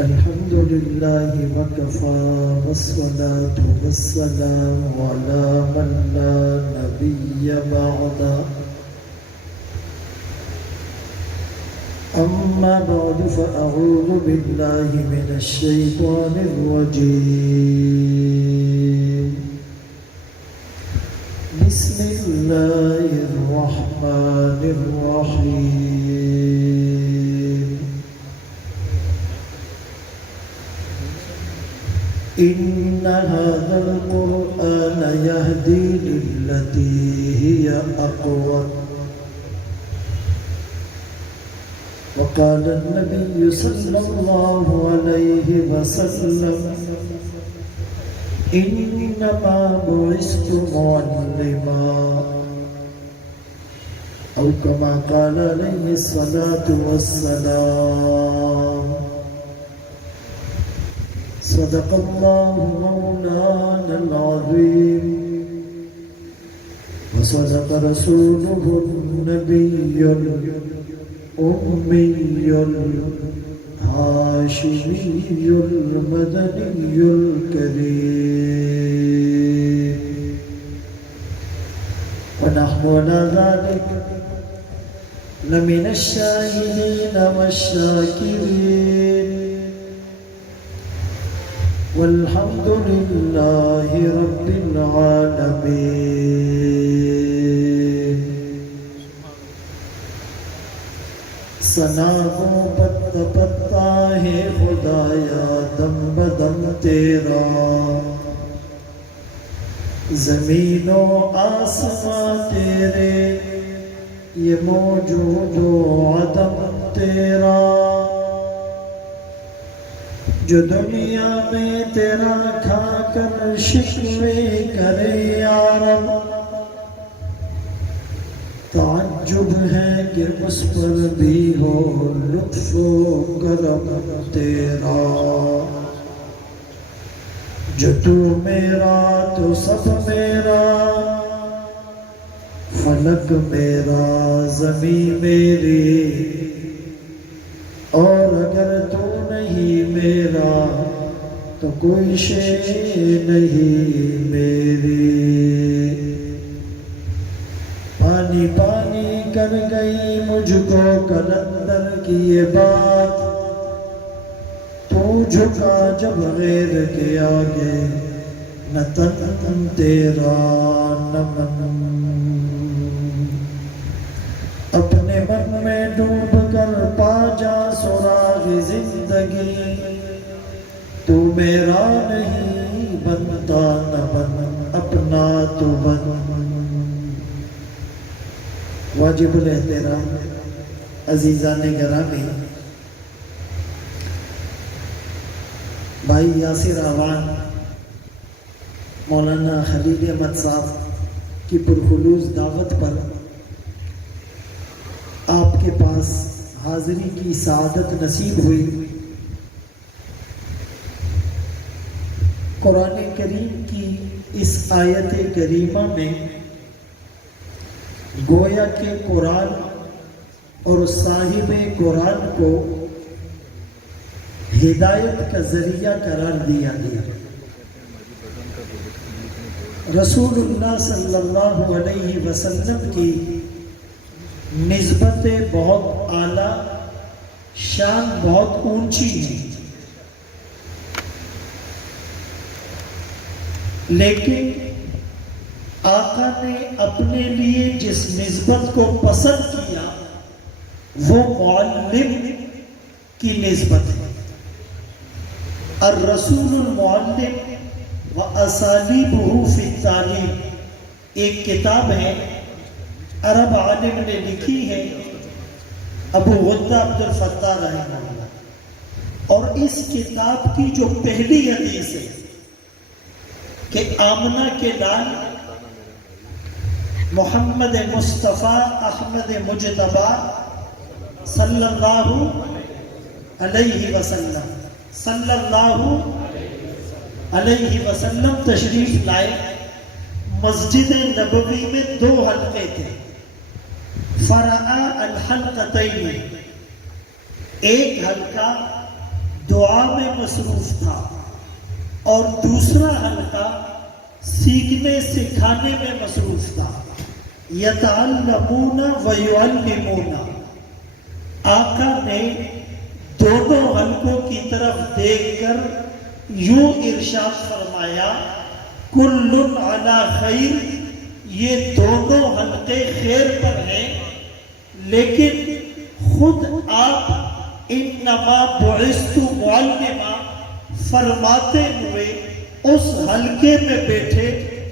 الحمد لله وكفى والصلاة والسلام على من لا نبي بعده أما بعد فأعوذ بالله من الشيطان الرجيم بسم الله الرحمن الرحيم إن هذا القرآن يهدي للتي هي أقوم وقال النبي صلى الله عليه وسلم إنما بعثت معلما أو كما قال عليه الصلاة والسلام صدق الله مولانا العظيم وصدق رسوله النبي الأمي الهاشمي المدني الكريم ونحن على ذلك لمن الشاهدين والشاكرين والحمد لله رب العالمين ثنا محبت پتا ہے خدایا دم بدم تیرا زمین و آسمان تیرے یہ موجود و عدم تیرا جو دنیا میں تیرا کھا کر شکوے کرے یا رب تعجب ہے کہ اس پر بھی ہو لطف و کرم تیرا جو تو میرا تو سب میرا فلک میرا زمین میری اور اگر تو نہیں میرا تو کوئی شے نہیں میری پانی پانی کر گئی مجھ کو کلندر کی یہ بات تو جھکا جب غیر کے آگے نہ تن تیرا نہ من اپنے من میں ڈوب کر پا جا سراغ زندگی تو میرا نہیں بنتا نہ بن اپنا تو بن واجب الاحترام عزیزان گرامی بھائی یاسر اعوان مولانا خلیل احمد صاحب کی پرخلوص دعوت پر آپ کے پاس حاضری کی سعادت نصیب ہوئی۔ قرآن کریم کی اس آیت کریمہ میں گویا کہ قرآن اور صاحب قرآن کو ہدایت کا ذریعہ قرار دیا گیا۔ رسول اللہ صلی اللہ علیہ وسلم کی نسبت بہت اعلیٰ، شان بہت اونچی ہے، لیکن آقا نے اپنے لیے جس نسبت کو پسند کیا وہ معلم کی نسبت ہے۔ الرسول المعلم واسالیبہ فی التعلیم ایک کتاب ہے، عرب عالم نے لکھی ہے، ابو غدہ عبد الفتاح رحمہ اللہ، اور اس کتاب کی جو پہلی حدیث ہے کہ آمنہ کے لال محمد مصطفیٰ احمد مجتبیٰ صلی اللہ علیہ وسلم تشریف لائے۔ مسجد نبوی میں 2 حلقے تھے، فرعا الحلقتین، ایک حلقہ دعا میں مصروف تھا، اور دوسرا حلقہ سیکھنے سکھانے میں مصروف تھا۔ یتعلمون ویعلمون، آقا نے دونوں حلقوں کی طرف دیکھ کر یوں ارشاد فرمایا، کل علی خیر، یہ دونوں حلقے خیر پر ہیں، لیکن خود آپ انما بعثت معلما فرماتے ہوئے اس حلقے میں بیٹھے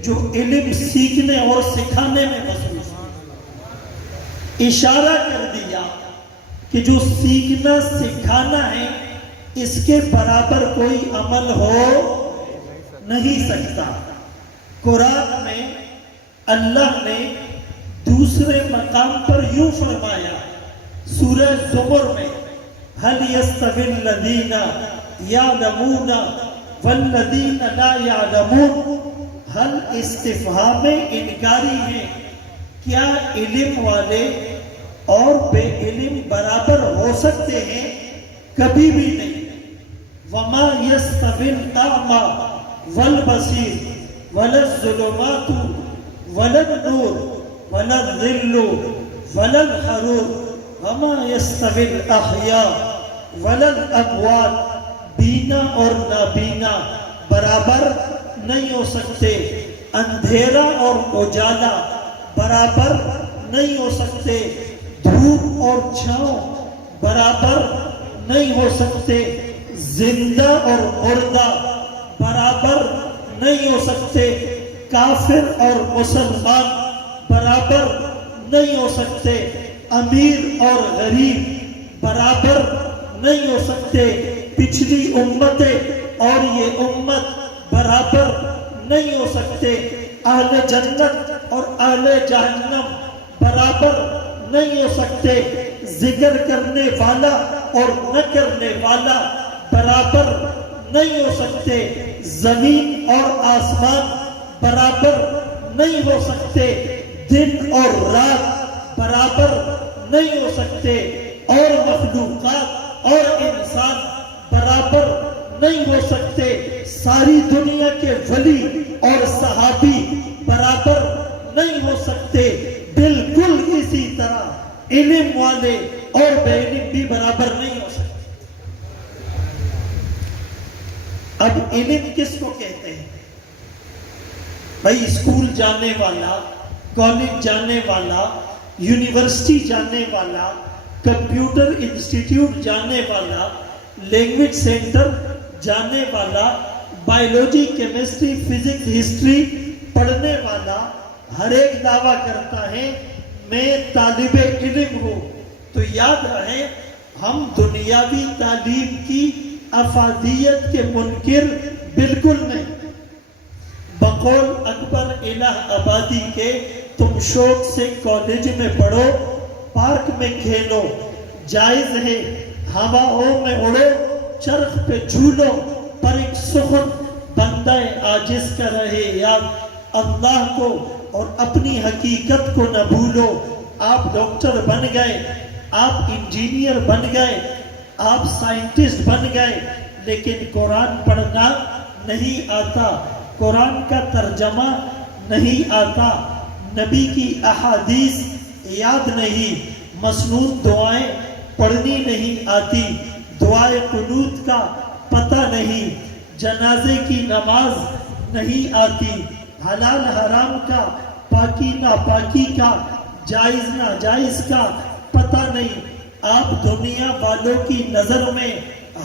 جو علم سیکھنے اور سکھانے میں مصروف ہے۔ اشارہ کر دیا کہ جو سیکھنا سکھانا ہے اس کے برابر کوئی عمل ہو نہیں سکتا۔ قرآن میں اللہ نے دوسرے مقام پر یوں فرمایا، سورہ زمر میں، هل يستوي الذين يعلمون والذين لا يعلمون، هل استفہام انکاری ہے، کیا علم والے اور بے علم برابر ہو سکتے ہیں؟ کبھی بھی نہیں۔ وما يستوي الأعمى والبصير ولا الظلمات ولا النور ولا الظل ولا الحرور وما يستوي الأحياء ولا الأموات، بینا اور نابینا برابر نہیں ہو سکتے، اندھیرا اور اجالا برابر نہیں ہو سکتے، دھوپ اور چھاؤں برابر نہیں ہو سکتے، زندہ اور مردہ برابر نہیں ہو سکتے، کافر اور مسلمان برابر نہیں ہو سکتے، امیر اور غریب برابر نہیں ہو سکتے، پچھلی امتیں اور یہ امت برابر نہیں ہو سکتے، اہل جنت اور اہل جہنم برابر نہیں ہو سکتے، ذکر کرنے والا اور نہ کرنے والا برابر نہیں ہو سکتے، زمین اور آسمان برابر نہیں ہو سکتے، دن اور رات برابر نہیں ہو سکتے، اور مخلوقات اور انسان برابر نہیں ہو سکتے، ساری دنیا کے ولی اور صحابی برابر نہیں ہو سکتے، بالکل اسی طرح علم والے اور بے علم بھی برابر نہیں ہو سکتے۔ اب علم کس کو کہتے ہیں؟ بھائی اسکول جانے والا، کالج جانے والا، یونیورسٹی جانے والا، کمپیوٹر انسٹیٹیوٹ جانے والا، لینگویج سینٹر جانے والا، بائیولوجی، کیمسٹری، فزکس، ہسٹری پڑھنے والا، ہر ایک دعویٰ کرتا ہے میں طالب علم ہوں۔ تو یاد رہے، ہم دنیاوی تعلیم کی افادیت کے منکر بالکل نہیں۔ بقول اکبر الہ آبادی کے، تم شوق سے کالج میں پڑھو، پارک میں کھیلو، جائز ہے، ہواؤں میں اڑو، چرخ پہ جھولو، پر ایک سخن بندہ عاجز کا رہے یاد، اللہ کو اور اپنی حقیقت کو نہ بھولو۔ آپ ڈاکٹر بن گئے، آپ انجینئر بن گئے، آپ سائنٹسٹ بن گئے، لیکن قرآن پڑھنا نہیں آتا، قرآن کا ترجمہ نہیں آتا، نبی کی احادیث یاد نہیں، مسنون دعائیں پڑھنی نہیں آتی، دعائے قنوت کا پتہ نہیں، جنازے کی نماز نہیں آتی، حلال حرام کا، پاکی ناپاکی کا، جائز ناجائز کا پتہ نہیں۔ آپ دنیا والوں کی نظر میں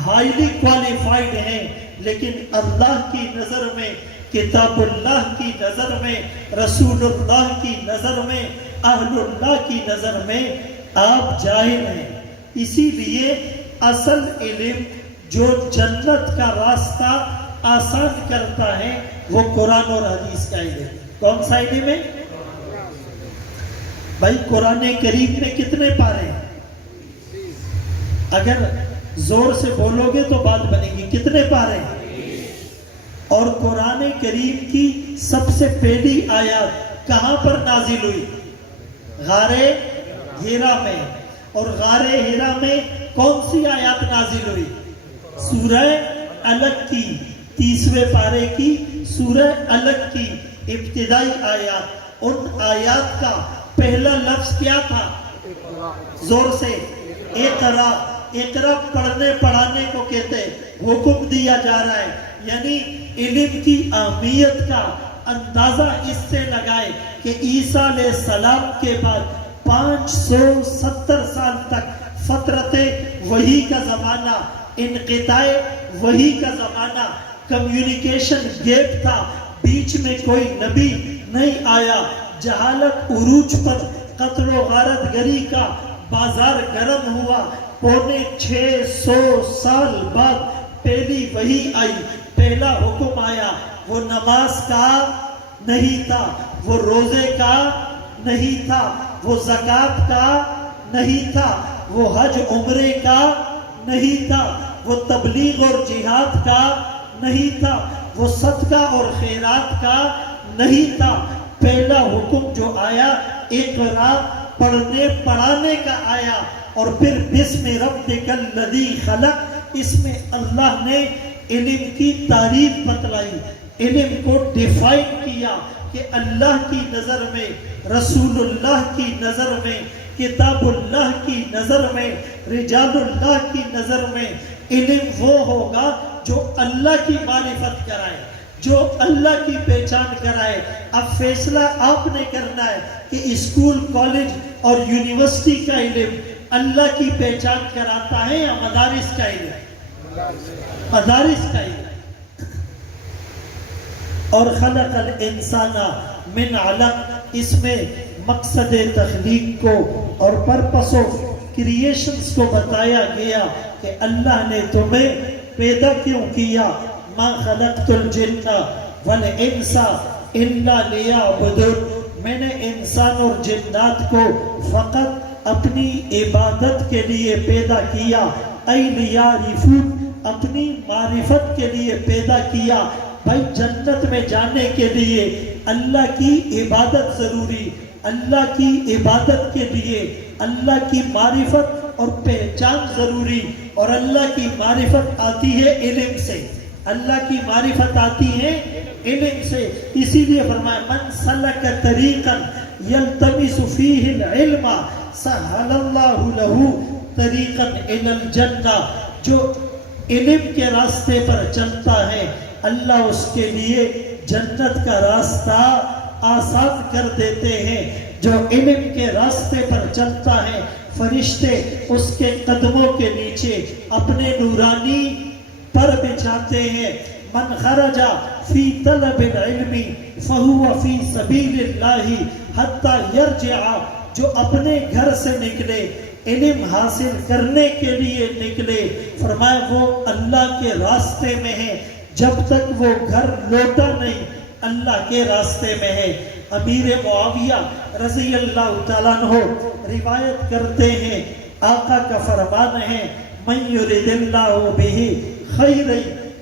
ہائیلی کوالیفائیڈ ہیں، لیکن اللہ کی نظر میں، کتاب اللہ کی نظر میں، رسول اللہ کی نظر میں، اہل اللہ کی نظر میں آپ جاہل ہیں۔ اسی لیے اصل علم جو جنت کا راستہ آسان کرتا ہے وہ قرآن اور حدیث کا علم ہے۔ کون سا علم ہے؟ بھائی قرآن کریم میں کتنے پارے ہیں؟ اگر زور سے بولو گے تو بات بنے گی، کتنے پارے ہیں؟ اور قرآن کریم کی سب سے پہلی آیات کہاں پر نازل ہوئی؟ غار ہیرا میں۔ اور غار ہیرا میں کون سی آیات نازل ہوئی؟ سورہ الگ کی 30ویں پارے کی سورہ الگ کی ابتدائی آیات، ان آیات کا پہلا لفظ کیا تھا؟ زور سے اقرا۔ اقرا پڑھنے پڑھانے کو کہتے ہیں، حکم دیا جا رہا ہے، یعنی علم کی اہمیت کا اندازہ اس سے لگائے کہ عیسیٰ علیہ السلام کے بعد 570 سال تک فترت وحی کا زمانہ، انقطاع وحی کا زمانہ، کمیونیکیشن گیپ تھا، بیچ میں کوئی نبی نہیں آیا، جہالت عروج پر، قتل و غارت گری کا بازار گرم ہوا، 650 سال بعد پہلی وحی آئی، پہلا حکم آیا، وہ نماز کا نہیں تھا، وہ روزے کا نہیں تھا، وہ زکوٰۃ کا نہیں تھا، وہ حج عمرے کا نہیں تھا، وہ تبلیغ اور جہاد کا نہیں تھا، وہ صدقہ اور خیرات کا نہیں تھا۔ پہلا حکم جو آیا اقرا، پڑھنے پڑھانے کا آیا، اور پھر بسم ربک الذی خلق، اس میں اللہ نے علم کی تعریف بتلائی، علم کو ڈیفائن کیا کہ اللہ کی نظر میں، رسول اللہ کی نظر میں، کتاب اللہ کی نظر میں، رجال اللہ کی نظر میں علم وہ ہوگا جو اللہ کی معرفت کرائے، جو اللہ کی پہچان کرائے۔ اب فیصلہ آپ نے کرنا ہے کہ اسکول، کالج اور یونیورسٹی کا علم اللہ کی پہچان کراتا ہے یا مدارس کا علم؟ مدارس کا علم۔ اور خلق الانسان من علق، اس میں مقصد تخلیق کو اور پرپس آف کریشنز کو بتایا گیا کہ اللہ نے تمہیں پیدا کیوں کیا۔ ما خلقت الجن والانس الا لیعبدون، میں نے انسان اور جنات کو فقط اپنی عبادت کے لیے پیدا کیا، ای لیعرفون، اپنی معرفت کے لیے پیدا کیا۔ بھائی جنت میں جانے کے لیے اللہ کی عبادت ضروری، اللہ کی عبادت کے لیے اللہ کی معرفت اور پہچان ضروری، اور اللہ کی معرفت آتی ہے علم سے، اللہ کی معرفت آتی ہے علم سے۔ اسی لیے فرمایا من سلک طریقا یلتمس فیہ العلم سہل اللہ لہ طریقا الی الجنہ، جو علم کے راستے پر چلتا ہے اللہ اس کے لیے جنت کا راستہ آسان کر دیتے ہیں۔ جو علم کے راستے پر چلتا ہے فرشتے اس کے قدموں کے نیچے اپنے نورانی پر بچھاتے ہیں۔ من خرج فی طلب العلم فہو فی سبیل اللہ حتی یرجع، جو اپنے گھر سے نکلے علم حاصل کرنے کے لیے نکلے، فرمایا وہ اللہ کے راستے میں ہے، جب تک وہ گھر لوٹا نہیں اللہ کے راستے میں ہے۔ امیر معاویہ رضی اللہ تعالیٰ عنہ روایت کرتے ہیں، آقا کا فرمان ہے من یرد اللہ بہ خیر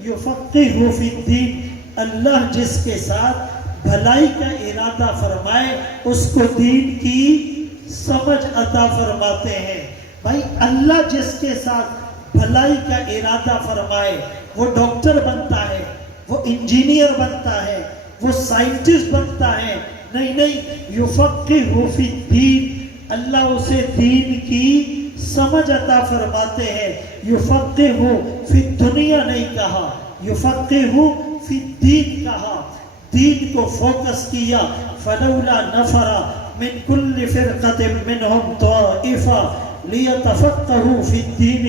یفقہہ فی الدین، اللہ جس کے ساتھ بھلائی کا ارادہ فرمائے اس کو دین کی سمجھ عطا فرماتے ہیں۔ بھائی اللہ جس کے ساتھ بھلائی کا ارادہ فرمائے وہ ڈاکٹر بنتا ہے، وہ انجینئر بنتا ہے، وہ سائنٹسٹ بنتا ہے، نہیں، یفقہہ فی الدین، اللہ اسے دین کی سمجھ عطا فرماتے ہیں۔ یفقہہ فی الدنیا نہیں کہا، یفقہہ فی الدین کہا، دین کو فوکس کیا۔ فلولا نفر من کل فرقۃ منہم طائفہ لیتفقہوا فی الدین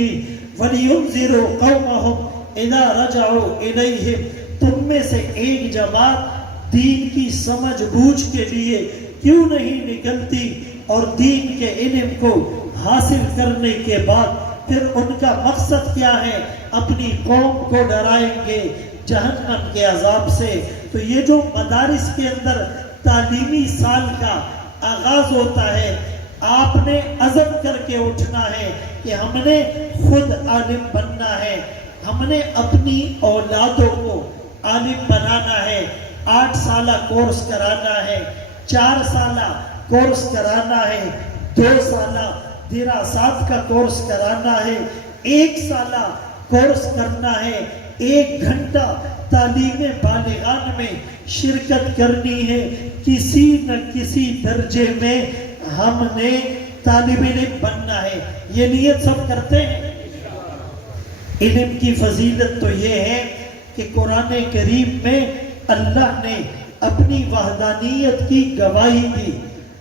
ولینذروا قومہم اذا رجعوا الیہم، تم میں سے ایک جماعت دین کی سمجھ بوجھ کے لیے کیوں نہیں نکلتی، اور دین کے علم کو حاصل کرنے کے بعد پھر ان کا مقصد کیا ہے؟ اپنی قوم کو ڈرائیں گے جہنم کے عذاب سے۔ تو یہ جو مدارس کے اندر تعلیمی سال کا آغاز ہوتا ہے، آپ نے عزم کر کے اٹھنا ہے کہ ہم نے خود عالم بننا ہے، ہم نے اپنی اولادوں کو عالم بنانا ہے۔ 8 سالہ کورس کرانا ہے، 4 سالہ کورس کرانا ہے، 2 سالہ دراسات کا کورس کرانا ہے، 1 سالہ کورس کرنا ہے، 1 گھنٹہ تعلیم بالغان میں شرکت کرنی ہے، کسی نہ کسی درجے میں ہم نے طالب علم بننا ہے، یہ نیت سب کرتے ہیں۔ علم کی فضیلت تو یہ ہے کہ قرآن کریم میں اللہ نے اپنی وحدانیت کی گواہی دی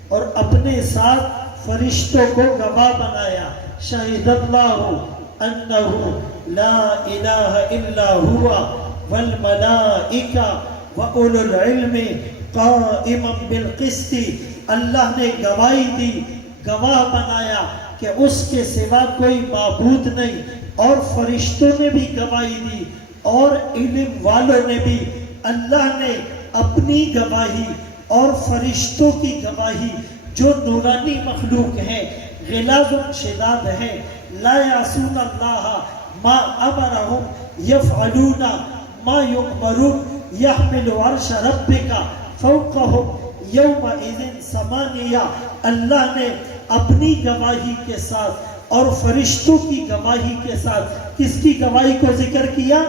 اور اپنے ساتھ فرشتوں کو گواہ بنایا۔ شہید اللہ انہ لا الہ الا ہوا والملائکہ وَأُولُو الْعِلْمِ قَائِمًا بِالْقِسْطِ، اللہ نے گواہی دی، گواہ بنایا کہ اس کے سوا کوئی معبود نہیں، اور فرشتوں نے بھی گواہی دی اور علم والوں نے بھی۔ اللہ نے اپنی گواہی اور فرشتوں کی گواہی، جو نورانی مخلوق ہیں، غلاظ شداد ہیں، لا یعصون اللہ ما امرہم یفعلون ما یؤمرون یحمل عرش ربک فوقہم یومئذ ثمانیہ، اللہ نے اپنی گواہی کے ساتھ اور فرشتوں کی گواہی کے ساتھ کس کی گواہی کو ذکر کیا؟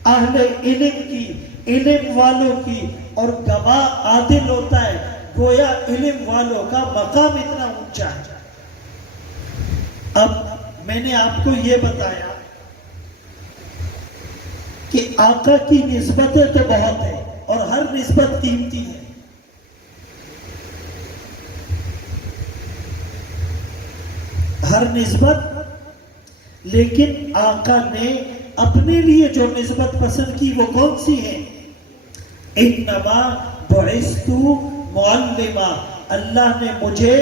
اہل علم کی، علم والوں کی، اور گواہ عادل ہوتا ہے، گویا علم والوں کا مقام اتنا اونچا ہے۔ اب میں نے آپ کو یہ بتایا کہ آقا کی نسبتیں تو بہت ہیں اور ہر نسبت قیمتی ہے، ہر نسبت، لیکن آقا نے اپنے لیے جو نسبت پسند کی وہ کون سی ہے؟ انما بعثت معلما، اللہ نے مجھے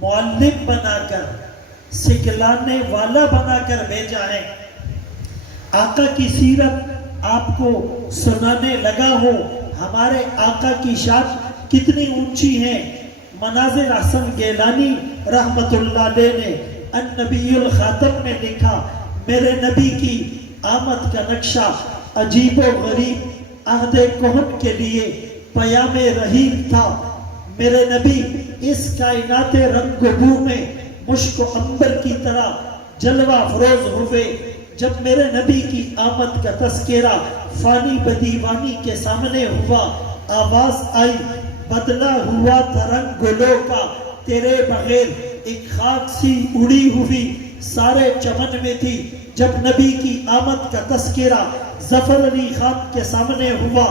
معلم بنا کر، سکھلانے والا بنا کر بھیجا ہے۔ آقا کی سیرت آپ کو سنانے لگا ہو، ہمارے آقا کی شان کتنی اونچی ہے۔ مناظر حسن گیلانی رحمت اللہ علیہ نے النبی الخاتم میں لکھا، میرے نبی کی آمد کا نقشہ عجیب و غریب عہد کہن کے لیے پیام رحیم تھا۔ میرے نبی اس کائنات رنگ و بو میں مشک و عنبر کی طرح جلوہ افروز ہوئے۔ جب میرے نبی کی آمد کا تذکرہ فانی بدیوانی کے سامنے ہوا، آواز آئی، بدلا ہوا تھا رنگ گلوں کا، تیرے بغیر ایک خاک سی اڑی ہوئی سارے چمن میں تھی۔ جب نبی کی آمد کا تذکرہ ظفر علی خان کے سامنے ہوا،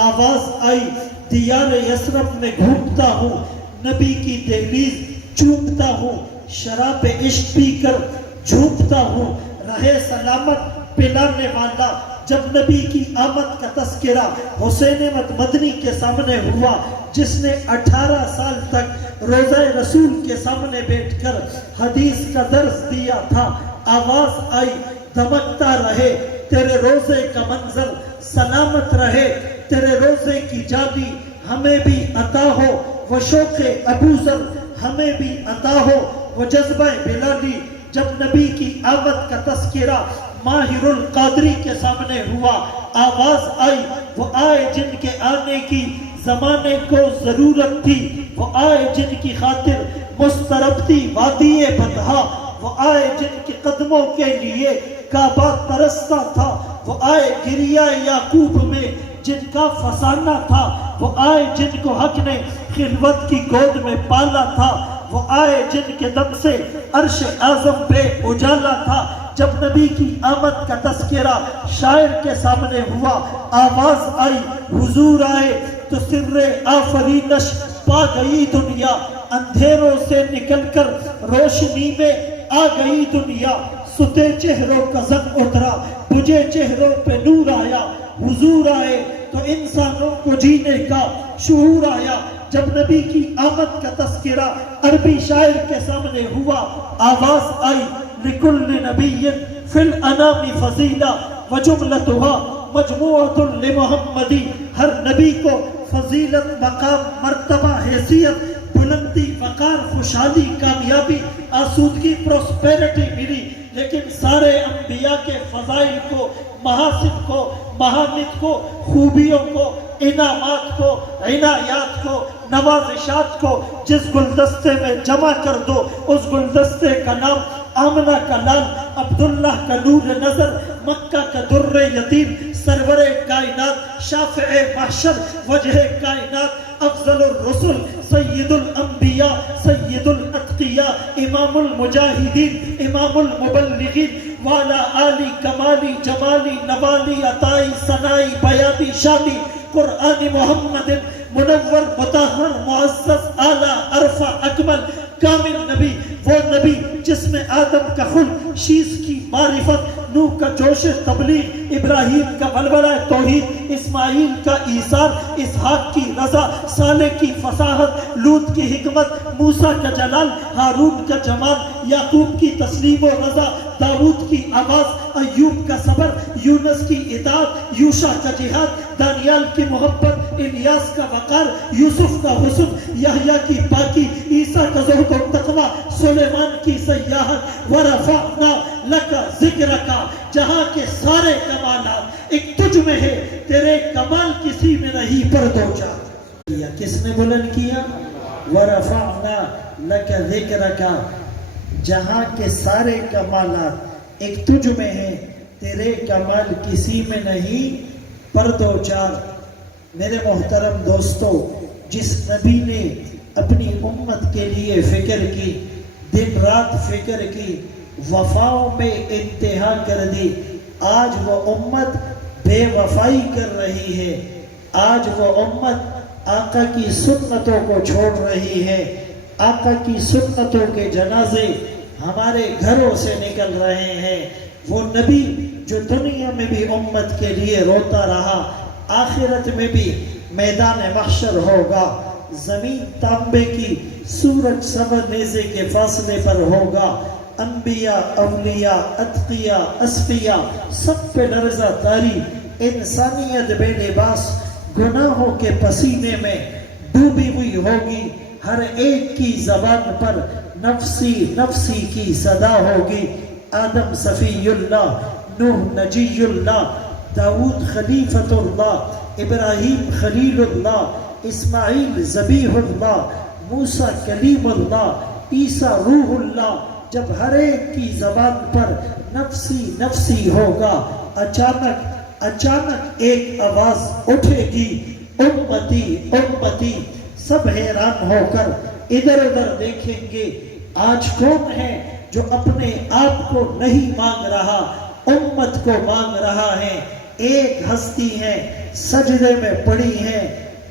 آواز آئی، دیار یثرب میں گھومتا ہوں، نبی کی دہلیز چومتا ہوں، شراب عشق پی کر جھومتا ہوں، رہے سلامت پلانے والا۔ جب نبی کی آمد کا تذکرہ حسین احمد مدنی کے سامنے ہوا، جس نے 18 سال تک روضہ رسول کے سامنے بیٹھ کر حدیث کا درس دیا تھا، آواز آئی، دمکتا رہے تیرے روزے کا منظر، سلامت رہے تیرے روزے کی جادی، ہمیں بھی عطا ہو وہ شوق ابو ذر، ہمیں بھی عطا ہو وہ جذبہ بلالی۔ جب نبی کی آمد کا تذکرہ ماہر القادری کے سامنے ہوا، آواز آئی، وہ آئے جن کے آنے کی زمانے کو ضرورت تھی، وہ آئے جن کی خاطر مسترب تھی وادی بطحا، وہ آئے جن کے قدموں کے لیے کعبہ ترستا تھا، وہ آئے گریہ یعقوب میں جن کا فسانہ تھا، وہ آئے جن کو حق نے خلوت کی گود میں پالا تھا، وہ آئے جن کے دم سے عرش اعظم پہ اجالا تھا۔ جب نبی کی آمد کا تذکرہ شاعر کے سامنے ہوا، آواز آئی، حضور آئے تو سر آفرینش پا گئی دنیا، اندھیروں سے نکل کر روشنی میں آ گئی دنیا، ستے چہروں کا زنگ اترا، بجھے چہروں پہ نور آیا، حضور آئے تو انسانوں کو جینے کا شعور آیا۔ جب نبی کی آمد کا تذکرہ عربی شاعر کے سامنے ہوا، آواز آئی، لِكُلِّ نَبِيٍّ فِي الْأَنَامِ فَضِيلَةٌ وَجُمْلَتُهَا مَجْمُوعَةٌ لِمُحَمَّدٍ، ہر نبی کو فضیلت، مقام، مرتبہ، حیثیت، بلندی، وقار، خوشحالی، کامیابی، آسودگی، پروسپیرٹی ملی، لیکن سارے انبیاء کے فضائل کو، محاسن کو، محامد کو، خوبیوں کو، انعامات کو، عنایات کو، نوازشات کو جس گلدستے میں جمع کر دو، اس گلدستے کا نام آمنہ کا لال عبداللہ کا نور نظر، مکہ کا در یتیم، سرور کائنات، شافع محشر، وجہ کائنات، افضل الرسل، سید الانبیاء، سید الاتقیاء، امام المجاہدین، امام المبلغین، والا آلی کمالی جمالی نوالی عطائی ثنائی بیانی شانی، قرآن محمد منور مطہر معزز اعلیٰ عرفہ اکمل کامل نبی، وہ نبی جس میں آدم کا خلق، شیس کی معرفت، نوح کا جوش تبلیغ، ابراہیم کا ولولہ توحید، اسماعیل کا ایثار، اسحاق کی رضا، صالح کی فصاحت، لوط کی حکمت، موسیٰ کا جلال، ہارون کا جمال، یعقوب کی تسلیم و رضا، داؤد کی آواز، ایوب کا صبر، یونس کی اطاعت، یوشع کا جہاد، دانیال کی محبت، الیاس کا وقار، یوسف کا حسن، یحییٰ کی پاکی، عیسیٰ کا زہد و تقوی، سلیمان کی سیاحت، ورفعنا لک ذکرک، جہاں کے سارے کمالات ایک تجھ میں ہے، تیرے کمال کسی میں نہیں، پر دو چار کس نے بلند کیا؟ ورفعنا لک ذکرک، جہاں کے سارے کمالات ایک تجھ میں ہیں، تیرے کمال کسی میں نہیں، پر دو چار۔ میرے محترم دوستو، جس نبی نے اپنی امت کے لیے فکر کی، دن رات فکر کی، وفاؤں میں انتہا کر دی، آج وہ امت بے وفائی کر رہی ہے، آج وہ امت آقا کی سنتوں کو چھوڑ رہی ہے، آقا کی سنتوں کے جنازے ہمارے گھروں سے نکل رہے ہیں۔ وہ نبی جو دنیا میں بھی امت کے لیے روتا رہا، آخرت میں بھی میدان محشر ہوگا، زمین تانبے کی، سورج سبز نیزے کے فاصلے پر ہوگا، انبیاء، اولیاء، اتقیاء، اصفیاء سب پہ لرزہ تاری، انسانیت بے لباس گناہوں کے پسینے میں ڈوبی ہوئی ہوگی، ہر ایک کی زبان پر نفسی نفسی کی صدا ہوگی۔ آدم صفی اللہ، نوح نجی اللہ، داؤد خلیفۃ اللہ، ابراہیم خلیل اللہ، اسماعیل ذبیح اللہ، موسیٰ کلیم اللہ، عیسیٰ روح اللہ، جب ہر ایک کی زبان پر نفسی نفسی ہوگا، اچانک ایک آواز اٹھے گی، امتی امتی، سب حیران ہو کر ادھر ادھر دیکھیں گے، آج کون ہے جو اپنے آپ کو نہیں مانگ رہا، امت کو مانگ رہا ہے۔ ایک ہستی ہے، سجدے میں پڑی ہے،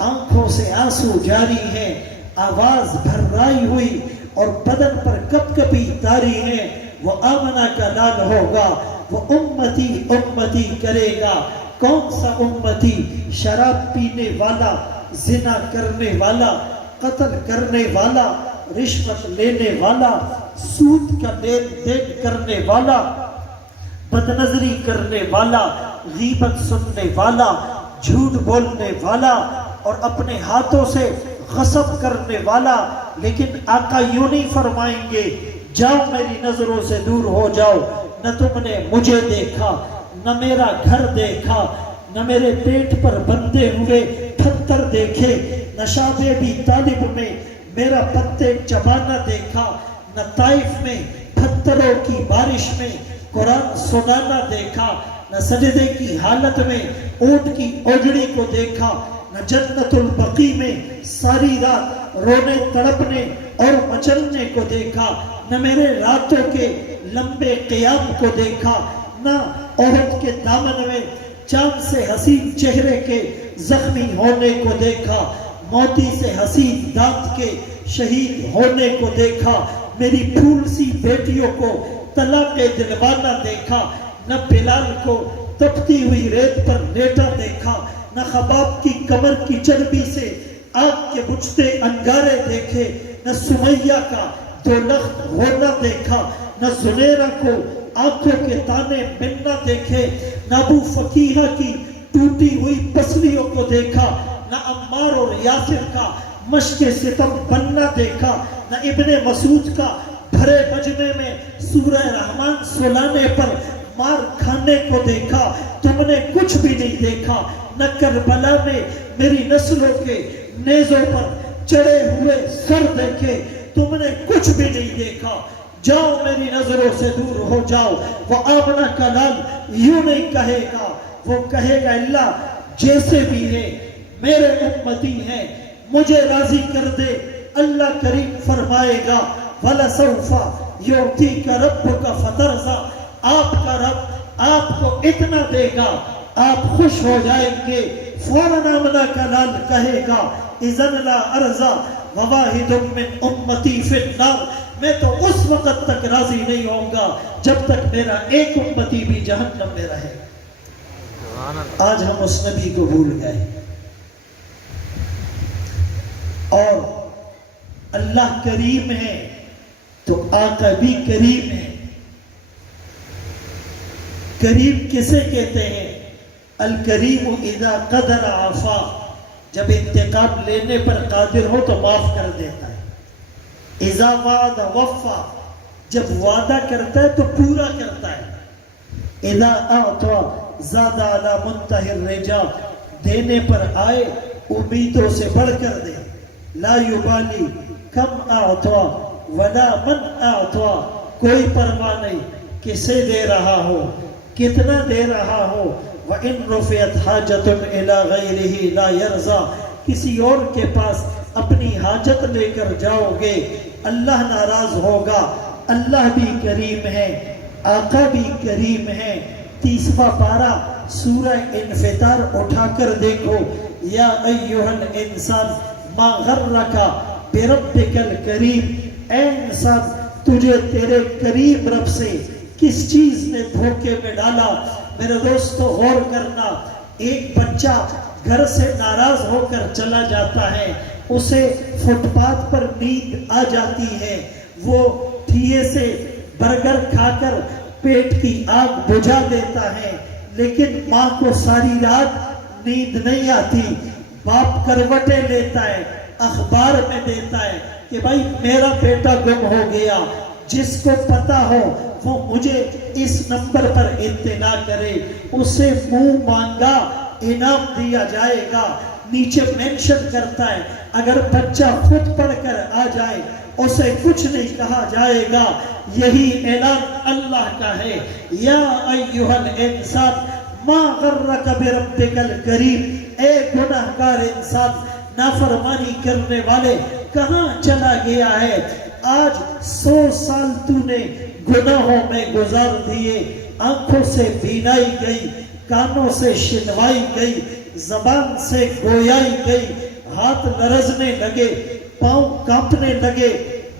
آنکھوں سے آنسو جاری ہے، آواز بھرائی ہوئی اور بدن پر کپ کپی تاری ہے، وہ آمنہ کا لال ہوگا، وہ امتی امتی کرے گا۔ کون سا امتی؟ شراب پینے والا، زنا کرنے والا، قتل کرنے والا، رشوت لینے والا، سود کا لین دین کرنے والا، بدنظری کرنے والا، غیبت سننے والا، جھوٹ بولنے والا اور اپنے ہاتھوں سے غصب کرنے والا۔ لیکن آقا یوں نہیں فرمائیں گے جاؤ میری نظروں سے دور ہو جاؤ، نہ تم نے مجھے دیکھا، نہ میرا گھر دیکھا، نہ میرے پیٹ پر بندے ہوئے پتھر دیکھے، نہ شعب ابی طالب میں میرا پتے چبانا دیکھا، نہ طائف میں پتھروں کی بارش میں قرآن سنانا دیکھا، نہ سجدے کی حالت میں اونٹ کی اوجڑی کو دیکھا، نہ جنت البقیع میں ساری رات رونے تڑپنے اور مچلنے کو دیکھا، نہ میرے راتوں کے لمبے قیام کو دیکھا، نہ احد کے دامن میں چاند سے حسین چہرے کے زخمی ہونے کو دیکھا، موتی سے حسین دانت کے شہید ہونے کو دیکھا، میری پھول سی بیٹیوں کو طلاق دلوانا دیکھا، نہ بلال کو تپتی ہوئی ریت پر لیٹا دیکھا، نہ خباب کی کمر کی چربی سے آگ کے بجھتے انگارے دیکھے، نہ سمیہ کا دولخت ہونا دیکھا، نہ زنیرہ کو آنکھوں کے تانے ملنا دیکھے، نہ ابو فقیہ کی ٹوٹی ہوئی پسلیوں کو دیکھا، نہ عمار اور یاسر کا مشق ستم بننا دیکھا، نہ ابن مسعود کا بھرے مجمع میں سورہ رحمان سلانے پر مار کھانے کو دیکھا۔ تم نے کچھ بھی نہیں دیکھا، نہ کربلا میں میری نسلوں کے نیزوں پر چڑھے ہوئے سر دیکھے، تم نے کچھ بھی نہیں دیکھا، جاؤ میری نظروں سے دور ہو جاؤ۔ وہ آمنہ کا لال یوں نہیں کہے گا، وہ کہے گا اللہ جیسے بھی ہے میرے امتی ہیں، مجھے راضی کر دے۔ اللہ کریم فرمائے گا وَلَسَوْفَ يُعْتِيكَ رَبُّكَ فَتَرْضَىٰ، آپ کا رب آپ کو اتنا دے گا آپ خوش ہو جائیں گے۔ فوراً آمنہ کا لال کہے گا اِذًا لَا أَرْضَىٰ وَوَاحِدٌ مِّنْ أُمَّتِي فِي النَّارِ، میں تو اس وقت تک راضی نہیں ہوں گا جب تک میرا ایک امتی بھی جہنم میں رہے۔ آج ہم اس نبی کو بھول گئے، اور اللہ کریم ہے تو آقا بھی کریم ہے۔ کریم کسے کہتے ہیں؟ الکریم اذا قدر عفا، جب انتقام لینے پر قادر ہو تو معاف کر دیتا ہے۔ اذا وعد وفا، جب وعدہ کرتا ہے تو پورا کرتا ہے۔ اذا اعطا زاد علی منتہی الرجا، دینے پر آئے امیدوں سے بڑھ کر دے۔ لا یبالی کم اعطا ولا من اعطا، کوئی پرواہ نہیں کسے دے رہا ہو کتنا دے رہا ہو۔ وَإِن رُفِعَتْ حَاجَةٌ إِلَىٰ غَيْرِهِ لَا يَرْضَىٰ، کسی اور کے پاس اپنی حاجت لے کر جاؤ گے اللہ ناراض ہوگا۔ اللہ بھی کریم ہے، آقا بھی کریم ہے۔ 30واں پارہ سورہ انفطار اٹھا کر دیکھو۔ یا ایھا الانسان ما غرک بربک الکریم، اے انسان تجھے تیرے کریم رب سے کس چیز نے دھوکے میں ڈالا؟ میرے دوستو غور کرنا، ایک بچہ گھر سے ناراض ہو کر چلا جاتا ہے، اسے فٹ پاتھ پر نیند آ جاتی ہے، وہ ٹھیے سے برگر کھا کر پیٹ کی آگ بجھا دیتا ہے، لیکن ماں کو ساری رات نیند نہیں آتی۔ باپ کروٹیں لیتا ہے، اخبار میں دیتا ہے کہ بھائی میرا بیٹا گم ہو گیا، جس کو پتا ہو وہ مجھے اس نمبر پر اطلاع کرے، اسے منہ مانگا انعام دیا جائے گا۔ نیچے مینشن کرتا ہے اگر بچہ خود پڑھ کر آ جائے اسے کچھ نہیں کہا جائے گا۔ یہی اعلان اللہ کا ہے، یا ایھا الانسان ما غرک بربک الکریم، اے گناہگار انسان، نافرمانی کرنے والے کہاں چلا گیا ہے؟ آج 100 سال تو نے گناہوں میں گزار دیے، آنکھوں سے بینائی گئی، کانوں سے شنوائی گئی، زبان سے گویائی گئی، ہاتھ لرزنے لگے، پاؤں کانپنے لگے،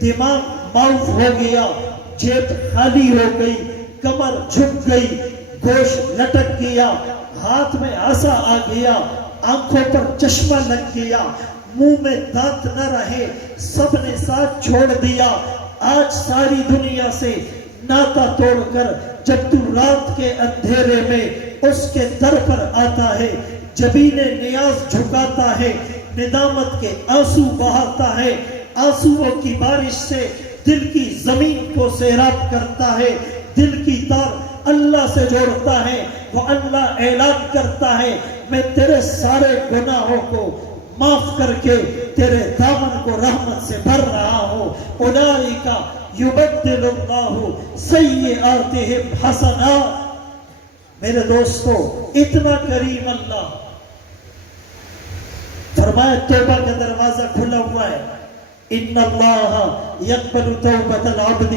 دماغ معاف ہو گیا، جیب خالی ہو گئی، کمر جھک گئی، گوشت لٹک گیا، ہاتھ میں عصا آ گیا، آنکھوں پر چشمہ لگ گیا، منہ میں دانت نہ رہے، سب نے ساتھ چھوڑ دیا۔ آج ساری دنیا سے ناتا توڑ کر جب تو رات کے اندھیرے میں اس کے در پر آتا ہے، جبین نیاز جھکاتا ہے، ندامت کے آنسو بہاتا ہے، آنسوؤں کی بارش سے دل کی زمین کو سیراب کرتا ہے، دل کی تار اللہ سے جوڑتا ہے، وہ اللہ اعلان کرتا ہے میں تیرے سارے گناہوں کو معاف کر کے تیرے دامن کو رحمت سے بھر رہا ہوں۔ اولئک یبدل اللہ سیئاتہم حسنات۔ میرے دوستو اتنا کریم اللہ، فرمایا توبہ کا دروازہ کھلا ہوا ہے۔ ان اللہ یقبل توبۃ العبد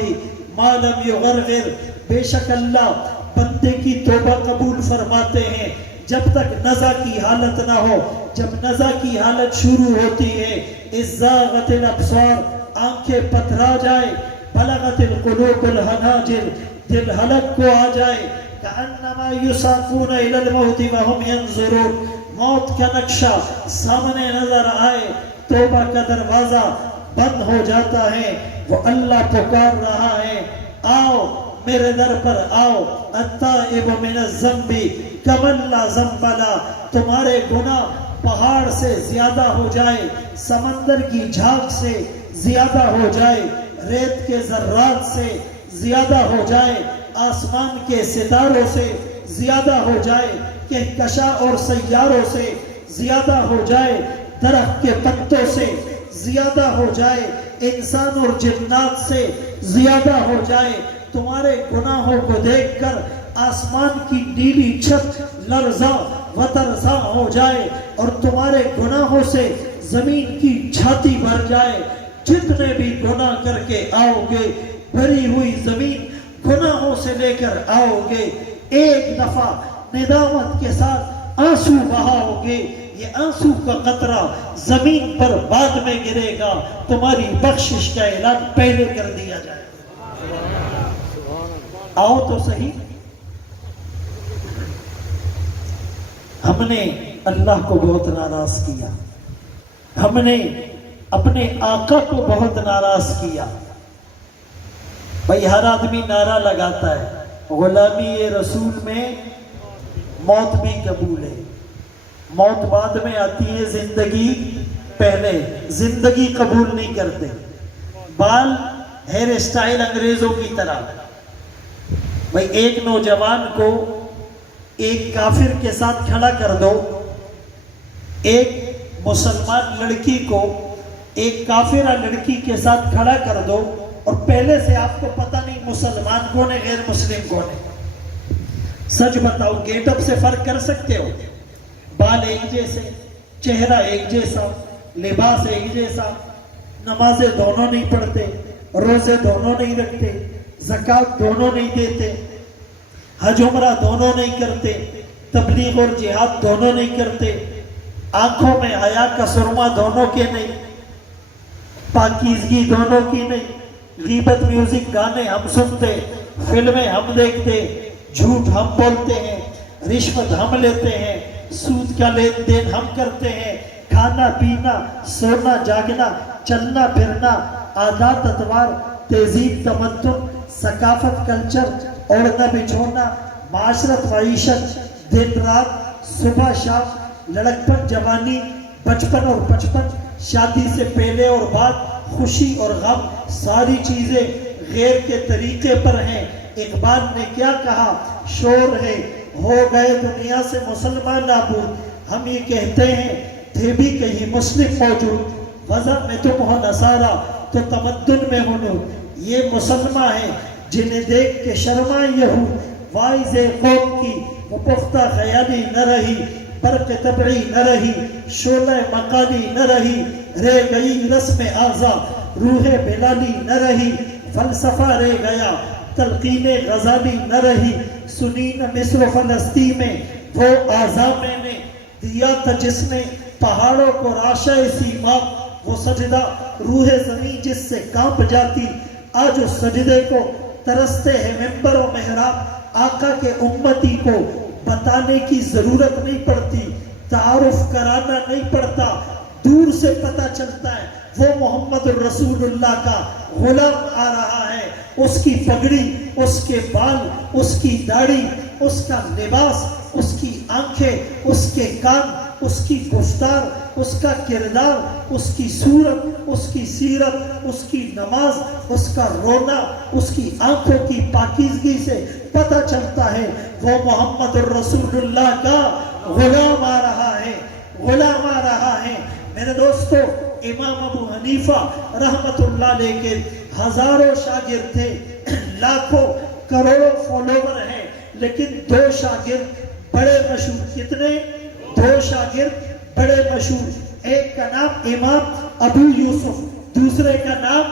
ما لم یغرغر، بے شک اللہ بندے کی توبہ قبول فرماتے ہیں جب تک نزع کی حالت نہ ہو۔ جب نزع کی حالت شروع ہوتی ہے، ازاغت الابصار، آنکھیں پتھرا جائے، بلغت القلوب الحناجر، دل حلق کو آ جائے، کأنما یساقون الی الموت وهم ینظرون، موت کا نقشہ سامنے نظر آئے، توبہ کا دروازہ بند ہو جاتا ہے، وہ اللہ پکار رہا ہے آؤ میرے در پر آؤ، التائب من الذنب کمن لا ذنب لا، تمہارے گناہ پہاڑ سے زیادہ ہو جائے، سمندر کی جھاگ سے زیادہ ہو جائے، ریت کے ذرات سے زیادہ ہو جائے، آسمان کے ستاروں سے زیادہ ہو جائے، کہکشاں اور سیاروں سے زیادہ ہو جائے، درخت کے پتوں سے زیادہ ہو جائے، انسان اور جنات سے زیادہ ہو جائے، تمہارے گناہوں کو دیکھ کر آسمان کی نیلی چھت لرزاں و ترزاں ہو جائے اور تمہارے گناہوں سے زمین کی چھاتی بھر جائے، جتنے بھی گناہ کر کے آؤ گے بھری ہوئی زمین گناہوں سے لے کر آؤ گے، ایک دفعہ ندامت کے ساتھ آنسو بہاؤ گے، یہ آنسو کا قطرہ زمین پر بعد میں گرے گا، تمہاری بخشش کا اعلان پہلے کر دیا جائے گا۔ آؤ تو صحیح، ہم نے اللہ کو بہت ناراض کیا، ہم نے اپنے آقا کو بہت ناراض کیا۔ بھئی ہر آدمی نعرہ لگاتا ہے غلامی رسول میں موت بھی قبول ہے، موت بعد میں آتی ہے، زندگی پہلے، زندگی قبول نہیں کرتے، بال ہیئر اسٹائل انگریزوں کی طرح۔ بھئی ایک نوجوان کو ایک کافر کے ساتھ کھڑا کر دو، ایک مسلمان لڑکی کو ایک کافرہ لڑکی کے ساتھ کھڑا کر دو اور پہلے سے آپ کو پتہ نہیں مسلمان کون ہے غیر مسلم کون ہے، سچ بتاؤ گیٹ اپ سے فرق کر سکتے ہو؟ بال ایک جیسے، چہرہ ایک جیسا، لباس ایک جیسا، نمازیں دونوں نہیں پڑھتے، روزے دونوں نہیں رکھتے، زکوٰۃ دونوں نہیں دیتے، حج عمرہ دونوں نہیں کرتے، تبلیغ اور جہاد دونوں نہیں کرتے، آنکھوں میں حیا کا سرما دونوں کے نہیں، پاکیزگی دونوں کی نہیں، غیبت میوزک گانے ہم سنتے، فلمیں ہم دیکھتے، جھوٹ ہم بولتے ہیں، رشوت ہم لیتے ہیں، سود کا لین دین ہم کرتے ہیں، کھانا پینا سونا جاگنا چلنا پھرنا عادات اتوار تہذیب تمدن ثقافت کلچر اوڑھنا بچھونا معاشرت معیشت دن رات صبح شام لڑکپن جوانی بچپن اور بچپن شادی سے پہلے اور بعد خوشی اور غم ساری چیزیں غیر کے طریقے پر ہیں۔ اقبال نے کیا کہا؟ شور ہے ہو گئے دنیا سے مسلمان نابود، ہم یہ کہتے ہیں تھے بھی کہیں مسلم موجود، وزن میں تم ہو نصارہ تو تمدن میں ہو نور، یہ مسلمان ہیں جنہیں دیکھ کے شرما یہود، وائز قوم کی وہ پختہ خیالی نہ رہی، برق طبعی نہ رہی، شعلہ مقالی نہ رہی، رہ گئی رسم اعضا روح بلالی نہ رہی، فلسفہ رہ گیا تلقین غزالی نہ رہی، سنین مصر و فلسطین میں وہ اعضا میں نے دیا تھا جس نے پہاڑوں کو راشہ سیماب، وہ سجدہ روح زمین جس سے کانپ جاتی، آج اس سجدے کو ترستے ہیں ممبر و محراب، آقا کے امتی کو بتانے کی ضرورت نہیں پڑتی، تعارف کرانا نہیں پڑتا، دور سے پتہ چلتا ہے وہ محمد الرسول اللہ کا غلام آ رہا ہے، اس کی پگڑی، اس کے بال، اس کی داڑھی، اس کا لباس، اس کی آنکھیں، اس کے کان، اس کی گفتار، اس کا کردار، اس کی صورت، اس کی سیرت، اس کی نماز، اس کا رونا، اس کی آنکھوں کی پاکیزگی سے پتہ چلتا ہے وہ محمد الرسول اللہ کا غلام آ رہا ہے، غلام آ رہا ہے۔ میرے دوستو، امام ابو حنیفہ رحمت اللہ علیہ کے ہزاروں شاگرد تھے، لاکھوں کروڑوں فالوور ہیں، لیکن دو شاگرد بڑے مشہور، کتنے؟ دو شاگرد بڑے مشہور، ایک کا نام امام ابو یوسف، دوسرے کا نام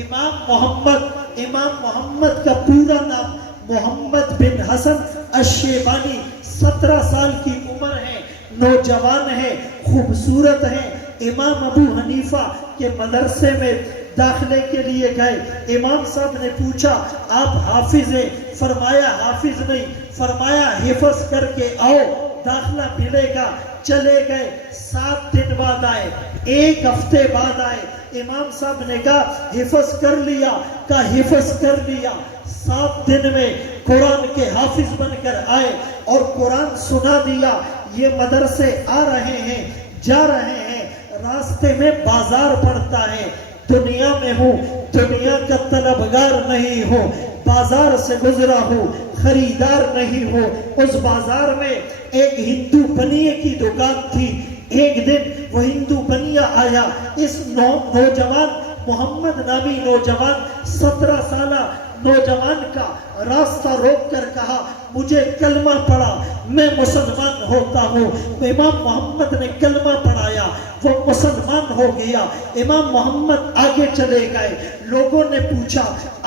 امام محمد۔ امام محمد کا پورا نام محمد بن حسن الشیبانی، 17 سال کی عمر ہے، نوجوان ہے، خوبصورت ہے۔ امام ابو حنیفہ کے مدرسے میں داخلے کے لیے گئے، امام صاحب نے پوچھا آپ حافظ ہیں؟ فرمایا حافظ نہیں، فرمایا حفظ کر کے آؤ داخلہ ملے گا۔ چلے گئے، 7 دن بعد آئے، 1 ہفتے بعد آئے، امام صاحب نے کہا حفظ کر لیا؟ کہا حفظ کر لیا۔ 7 دن میں قرآن کے حافظ بن کر آئے اور قرآن سنا دیا۔ یہ مدرسے آ رہے ہیں، جا رہے ہیں، راستے میں بازار پڑتا ہے، دنیا میں ہوں، دنیا کا طلبگار نہیں ہو، بازار سے گزرا ہو، خریدار نہیں ہو۔ اس بازار میں ایک ہندو بنیے کی دکان تھی۔ ایک دن وہ ہندو بنیا آیا، اس نوجوان محمد نامی نوجوان 17 سالہ نوجوان کا راستہ روک کر کہا مجھے کلمہ پڑھا میں مسلمان ہوتا ہوں. امام محمد نے کلمہ پڑھایا وہ مسلمان ہو گیا. امام محمد آگے چلے گئے. لوگوں نے پوچھا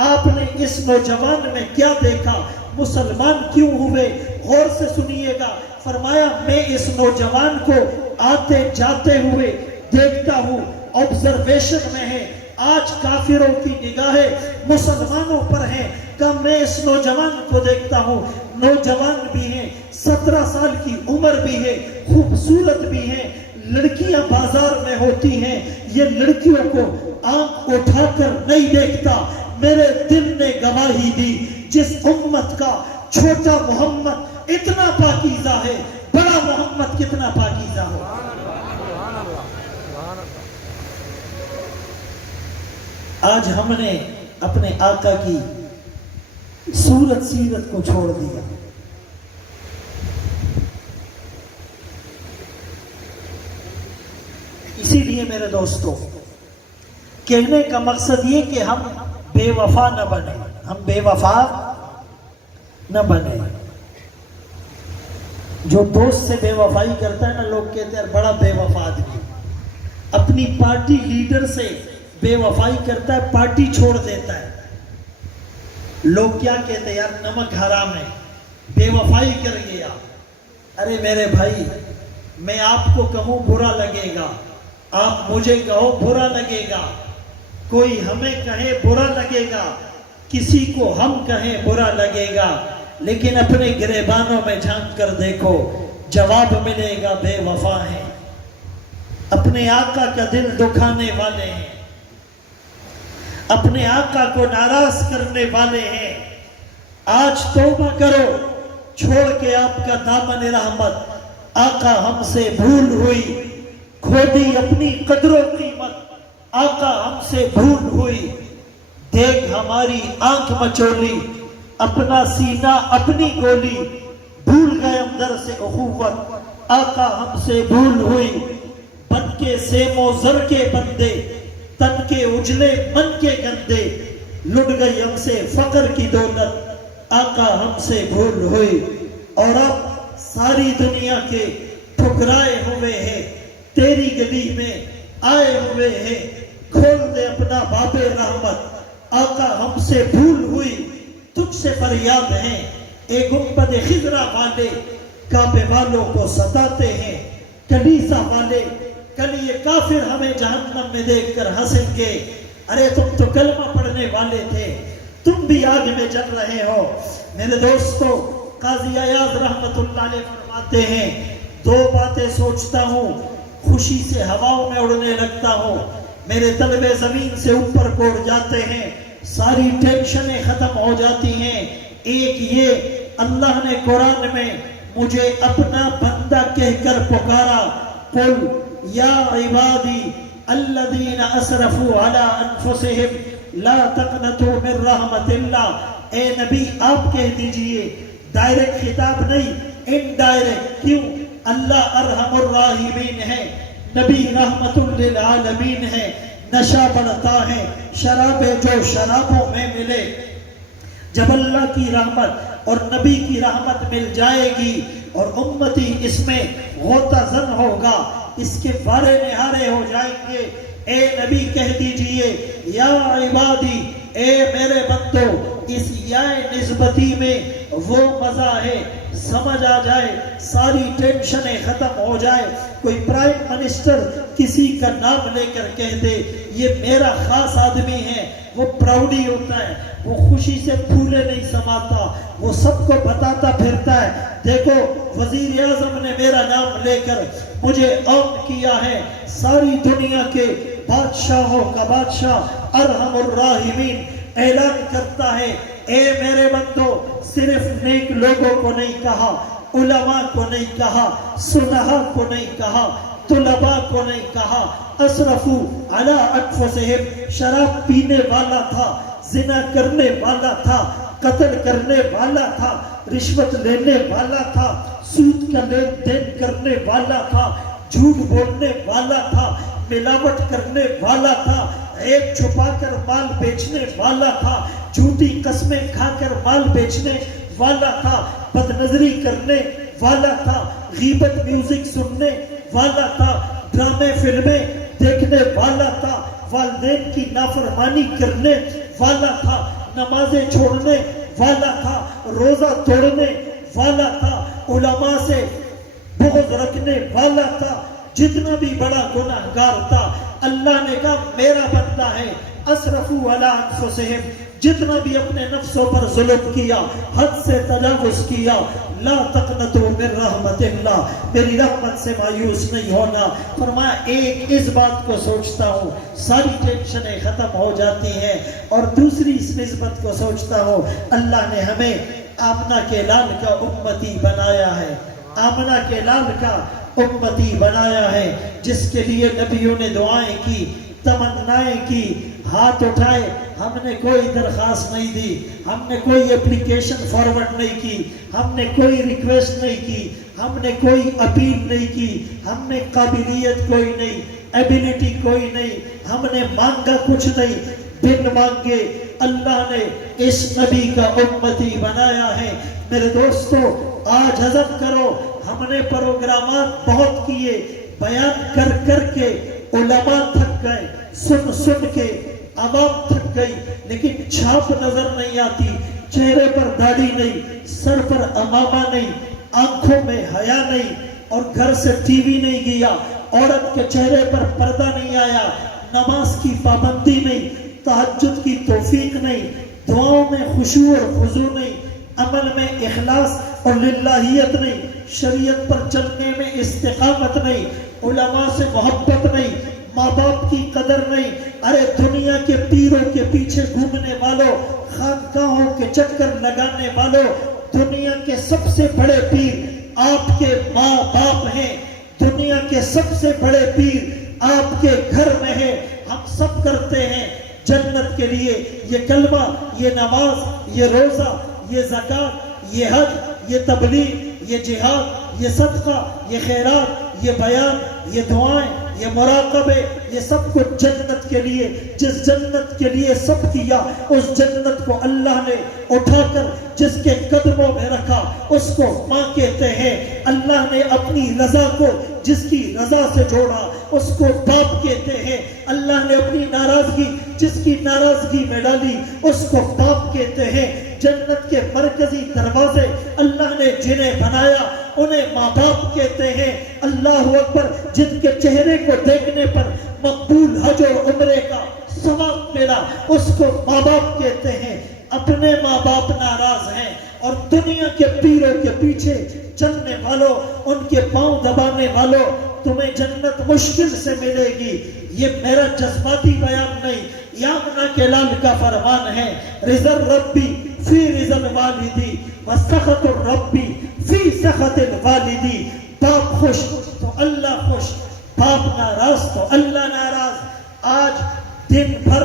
آپ نے اس نوجوان میں کیا دیکھا, مسلمان کیوں ہوئے؟ غور سے سنیے گا. فرمایا میں اس نوجوان کو آتے جاتے ہوئے دیکھتا ہوں, آبزرویشن میں ہے. آج کافروں کی نگاہیں مسلمانوں پر ہیں. کہ میں اس نوجوان کو دیکھتا ہوں, نوجوان بھی ہیں, 17 سال کی عمر بھی ہے, خوبصورت بھی ہیں. لڑکیاں بازار میں ہوتی ہیں, یہ لڑکیوں کو آنکھ اٹھا کر نہیں دیکھتا. میرے دل نے گواہی دی جس امت کا چھوٹا محمد اتنا پاکیزہ ہے, بڑا محمد کتنا پاکیزہ ہو. آج ہم نے اپنے آقا کی صورت سیرت کو چھوڑ دیا. اسی لیے میرے دوستوں کہنے کا مقصد یہ کہ ہم بے وفا نہ بنے, ہم بے وفا نہ بنے. جو دوست سے بے وفائی کرتا ہے نا, لوگ کہتے ہیں بڑا بے وفا آدمی. اپنی پارٹی لیڈر سے بے وفائی کرتا ہے, پارٹی چھوڑ دیتا ہے. لوگ کیا کہتے ہیں, یار نمک حرام ہے, بے وفائی کر گیا. ارے میرے بھائی, میں آپ کو کہوں برا لگے گا, آپ مجھے کہو برا لگے گا, کوئی ہمیں کہے برا لگے گا, کسی کو ہم کہیں برا لگے گا. لیکن اپنے گریبانوں میں جھانک کر دیکھو, جواب ملے گا بے وفا ہیں. اپنے آقا کا دل دکھانے والے ہیں, اپنے آقا کو ناراض کرنے والے ہیں. آج توبہ کرو, چھوڑ کے آپ کا دامن رحمت. آقا ہم سے بھول ہوئی, کھو دی اپنی قدر و قیمت. آقا ہم سے بھول ہوئی, دیکھ ہماری آنکھ مچولی, اپنا سینہ اپنی گولی. بھول گئے اندر سے اخوت, آقا ہم سے بھول ہوئی. بن کے سیم و زر کے بندے, تن کے اجلے من کے گندے. لٹ گئی ہم سے فقر کی دولت, آقا ہم سے بھول ہوئی. اور اب ساری دنیا کے ٹھکرائے ہوئے ہیں, تیری گلی میں آئے ہوئے ہیں. کھول دے اپنا باب رحمت, آقا ہم سے بھول ہوئی. تجھ سے فریاد ہیں اے گنبد خضرا والے, کعبے والوں کو ستاتے ہیں کلیسا والے. کل یہ کافر ہمیں جہنم میں دیکھ کر ہنسیں گے, ارے تم تو کلمہ پڑھنے والے تھے, تم بھی آگ میں جل رہے ہو. میرے دوستو, قاضی ایاز رحمت اللہ علیہ فرماتے ہیں, 2 باتیں سوچتا ہوں, خوشی سے ہواؤں میں اڑنے لگتا ہوں. میرے طلبے زمین سے اوپر کو اڑ جاتے ہیں, ساری ٹینشنیں ختم ہو جاتی ہیں. ایک یہ, اللہ نے قرآن میں مجھے اپنا بندہ کہہ کر پکارا, قل یا عبادی الذین اسرفوا علی انفسہم لا تقنطوا من رحمت اللہ. اے نبی آپ کہہ دیجئے, ڈائریکٹ خطاب نہیں, انڈائریکٹ. کیوں؟ اللہ ارحم الراحمین ہے, نبی رحمت للعالمین ہے. نشہ بڑھتا ہے شراب جو شرابوں میں ملے. جب اللہ کی رحمت اور نبی کی رحمت مل جائے گی اور امتی اس میں غوطہ زن ہوگا, اس کے بارے نہارے ہو جائیں گے. اے نبی کہہ دیجئے یا عبادی, اے میرے بندو. اس یا نسبتی میں وہ مزہ ہے, سمجھ آ جائے, ساری ٹینشنیں ختم ہو جائے. کوئی پرائم منسٹر کسی کا نام لے کر کہہ دے یہ میرا خاص آدمی ہے, وہ پراؤڈی ہوتا ہے, وہ خوشی سے پھولے نہیں سماتا, وہ سب کو بتاتا پھرتا ہے, دیکھو وزیر اعظم نے میرا نام لے کر مجھے عام کیا ہے. ساری دنیا کے بادشاہوں کا بادشاہ ارحم الراحمین اعلان کرتا ہے, اے میرے بندو, صرف نیک لوگوں کو نہیں کہا, علماء کو نہیں کہا, سنہا کو نہیں کہا, طلباء کو نہیں کہا. اسرفو علی انفسہم, شراب پینے والا تھا, زنا کرنے والا تھا, قتل کرنے والا تھا, رشوت لینے والا تھا, سود کا لین دین کرنے والا تھا, جھوٹ بولنے والا تھا, ملاوٹ کرنے والا تھا, عیب چھپا کر مال بیچنے والا تھا، جھوٹی قسمیں کھا کر مال بیچنے والا تھا، بد نظری کرنے والا تھا، غیبت میوزک سننے والا تھا، ڈرامے فلمیں دیکھنے والا تھا، والدین کی نافرمانی کرنے والا تھا، نمازیں چھوڑنے والا تھا، روزہ توڑنے والا تھا، علماء سے بغض رکھنے والا تھا، جتنا بھی بڑا گناہگار تھا، اللہ نے کہا میرا بندہ ہے، اسرفوا علی انفسہم، جتنا بھی اپنے نفسوں پر ظلم کیا، حد سے تجاوز کیا، لا تقنطوا من رحمت اللہ، میری رحمت سے مایوس نہیں ہونا۔ فرمایا ایک اس بات کو سوچتا ہوں ساری ٹینشنیں ختم ہو جاتی ہیں، اور دوسری اس نسبت کو سوچتا ہوں اللہ نے ہمیں آمنہ کے لال کا امتی بنایا ہے، آمنہ کے لال کا امتی بنایا ہے، جس کے لیے نبیوں نے دعائیں کی، تمنائیں کی، ہاتھ اٹھائے، ہم نے کوئی درخواست نہیں دی، ہم نے کوئی اپلیکیشن فارورڈ نہیں کی، ہم نے کوئی ریکویسٹ نہیں کی، ہم نے کوئی اپیل نہیں کی، ہم نے قابلیت کوئی نہیں، ایبیلٹی کوئی نہیں، ہم نے مانگا کچھ نہیں، بن مانگے اللہ نے اس نبی کا امتی بنایا ہے۔ میرے دوستو آج ہضم کرو، ہم نے پروگرامات بہت کیے، بیان کر کر کے علماء تھک گئے، سن سن کے عوام تھک گئی، لیکن چھاپ نظر نہیں آتی، چہرے پر داڑھی نہیں، سر پر امامہ نہیں، آنکھوں میں حیا نہیں، اور گھر سے ٹی وی نہیں گیا، عورت کے چہرے پر پردہ نہیں آیا، نماز کی پابندی نہیں، تہجد کی توفیق نہیں، دعاؤں میں خشوع اور خضوع نہیں، عمل میں اخلاص اور للہیت نہیں، شریعت پر چلنے میں استقامت نہیں، علماء سے محبت نہیں، ماں باپ کی قدر نہیں۔ ارے دنیا کے پیروں کے پیچھے گھومنے والوں، خانقاہوں کے چکر لگانے والوں، دنیا کے سب سے بڑے پیر آپ کے ماں باپ ہیں، دنیا کے سب سے بڑے پیر آپ کے گھر میں ہیں۔ ہم سب کرتے ہیں جنت کے لیے یہ کلمہ، یہ نماز، یہ روزہ، یہ زکوٰۃ، یہ حج، یہ تبلیغ، یہ جہاد، یہ صدقہ، یہ خیرات، یہ بیان، یہ دعائیں، یہ مراقبے، یہ سب کچھ جنت کے لیے۔ جس جنت کے لیے سب کیا، اس جنت کو اللہ نے اٹھا کر جس کے قدموں میں رکھا اس کو ماں کہتے ہیں۔ اللہ نے اپنی رضا کو جس کی رضا سے جوڑا اس کو باپ کہتے ہیں۔ اللہ نے اپنی ناراضگی جس کی ناراضگی میں ڈالی اس کو باپ کہتے ہیں۔ جنت کے مرکزی دروازے اللہ نے جنہیں بنایا انہیں ماں باپ کہتے ہیں۔ اللہ اکبر، جن کے چہرے کو دیکھنے پر مقبول حج اور عمرے کا ثواب ملا اس کو ماں باپ کہتے ہیں۔ اپنے ماں باپ ناراض ہیں اور دنیا کے پیروں کے پیچھے چلنے والوں، ان کے پاؤں دبانے والوں، تمہیں جنت مشکل سے ملے گی۔ یہ میرا جذباتی بیان نہیں، یامنہ کے لال کا فرمان ہے۔ رضا الربی فی رضا الوالدی وسخط الربی فی سخط الوالدی۔ باپ خوش تو اللہ خوش، باپ ناراض تو اللہ ناراض۔ آج دن بھر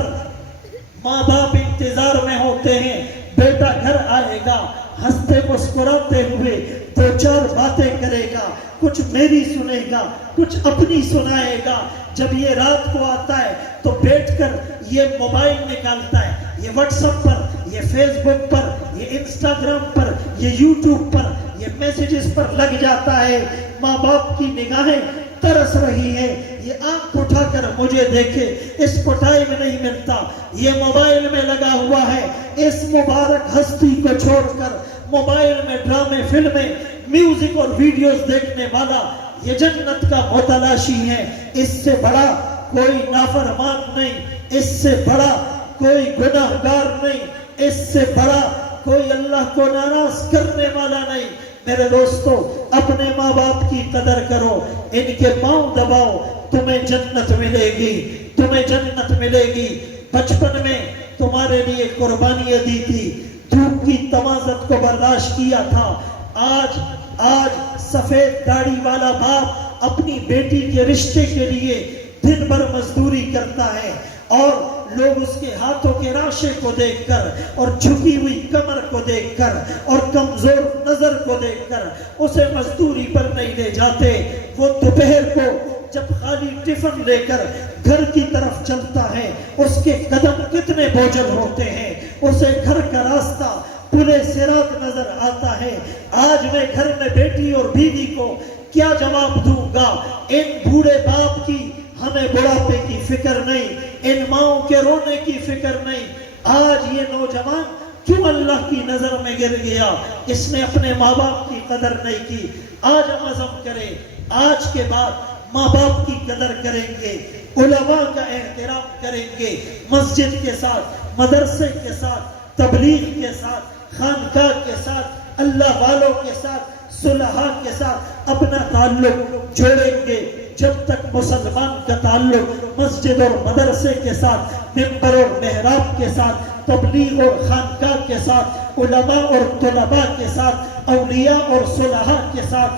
ماں باپ انتظار میں ہوتے ہیں بیٹا گھر آئے گا، ہنستے مسکراتے ہوئے دو چار باتیں کرے گا، کچھ میری سنے گا، کچھ اپنی سنائے گا۔ جب یہ رات کو آتا ہے تو بیٹھ کر یہ موبائل نکالتا ہے، یہ واٹس ایپ پر، یہ فیس بک پر، یہ انسٹاگرام پر، یہ یوٹیوب پر، یہ میسیجز پر لگ جاتا ہے۔ ماں باپ کی نگاہیں ترس رہی ہیں، یہ آنکھ اٹھا کر مجھے دیکھے، اس کو ٹائم نہیں ملتا، یہ موبائل میں لگا ہوا ہے۔ اس مبارک ہستی کو چھوڑ کر موبائل میں ڈرامے، فلمیں، میوزک اور ویڈیوز دیکھنے والا یہ جنت کا متلاشی ہے۔ اس سے بڑا کوئی نافرمان نہیں، اس سے بڑا کوئی گناہگار نہیں، اس سے بڑا کوئی اللہ کو ناراض کرنے والا نہیں۔ میرے دوستو اپنے ماں باپ کی قدر کرو، ان کے پاؤں دباؤ، تمہیں جنت ملے گی، تمہیں جنت ملے گی۔ بچپن میں تمہارے لیے قربانیاں دی تھی، دھوپ کی تمازت کو برداشت کیا تھا۔ آج سفید داڑھی والا باپ اپنی بیٹی کے رشتے کے لیے دن بھر مزدوری کرتا ہے، اور لوگ اس کے ہاتھوں کے راشے کو دیکھ کر اور جھکی ہوئی کمر کو دیکھ کر اور کمزور نظر کو دیکھ کر اسے مزدوری پر نہیں لے جاتے۔ وہ دوپہر کو جب خالی ٹفن لے کر گھر کی طرف چلتا ہے اس کے قدم کتنے بوجھل ہوتے ہیں، اسے گھر کا راستہ پورے صراط نظر آتا ہے۔ آج میں گھر میں بیٹی اور بیوی کو کیا جواب دوں گا؟ ان بوڑھے باپ کی ہمیں بڑھاپے کی فکر نہیں، ان ماؤں کے رونے کی فکر نہیں۔ آج یہ نوجوان کیوں اللہ کی نظر میں گر گیا؟ اس نے اپنے ماں باپ کی قدر نہیں کی۔ آج ہم عزم کریں، آج کے بعد ماں باپ کی قدر کریں گے، علماء کا احترام کریں گے، مسجد کے ساتھ، مدرسے کے ساتھ، تبلیغ کے ساتھ، خانقاہ کے ساتھ، اللہ والوں کے ساتھ، صلحاء کے ساتھ اپنا تعلق جوڑیں گے۔ جب تک مسلمان کا تعلق مسجد اور مدرسے کے ساتھ، منبر اور محراب کے ساتھ، تبلیغ اور خانقاہ کے ساتھ، علماء اور طلباء کے ساتھ، اولیاء اور صلحاء کے ساتھ،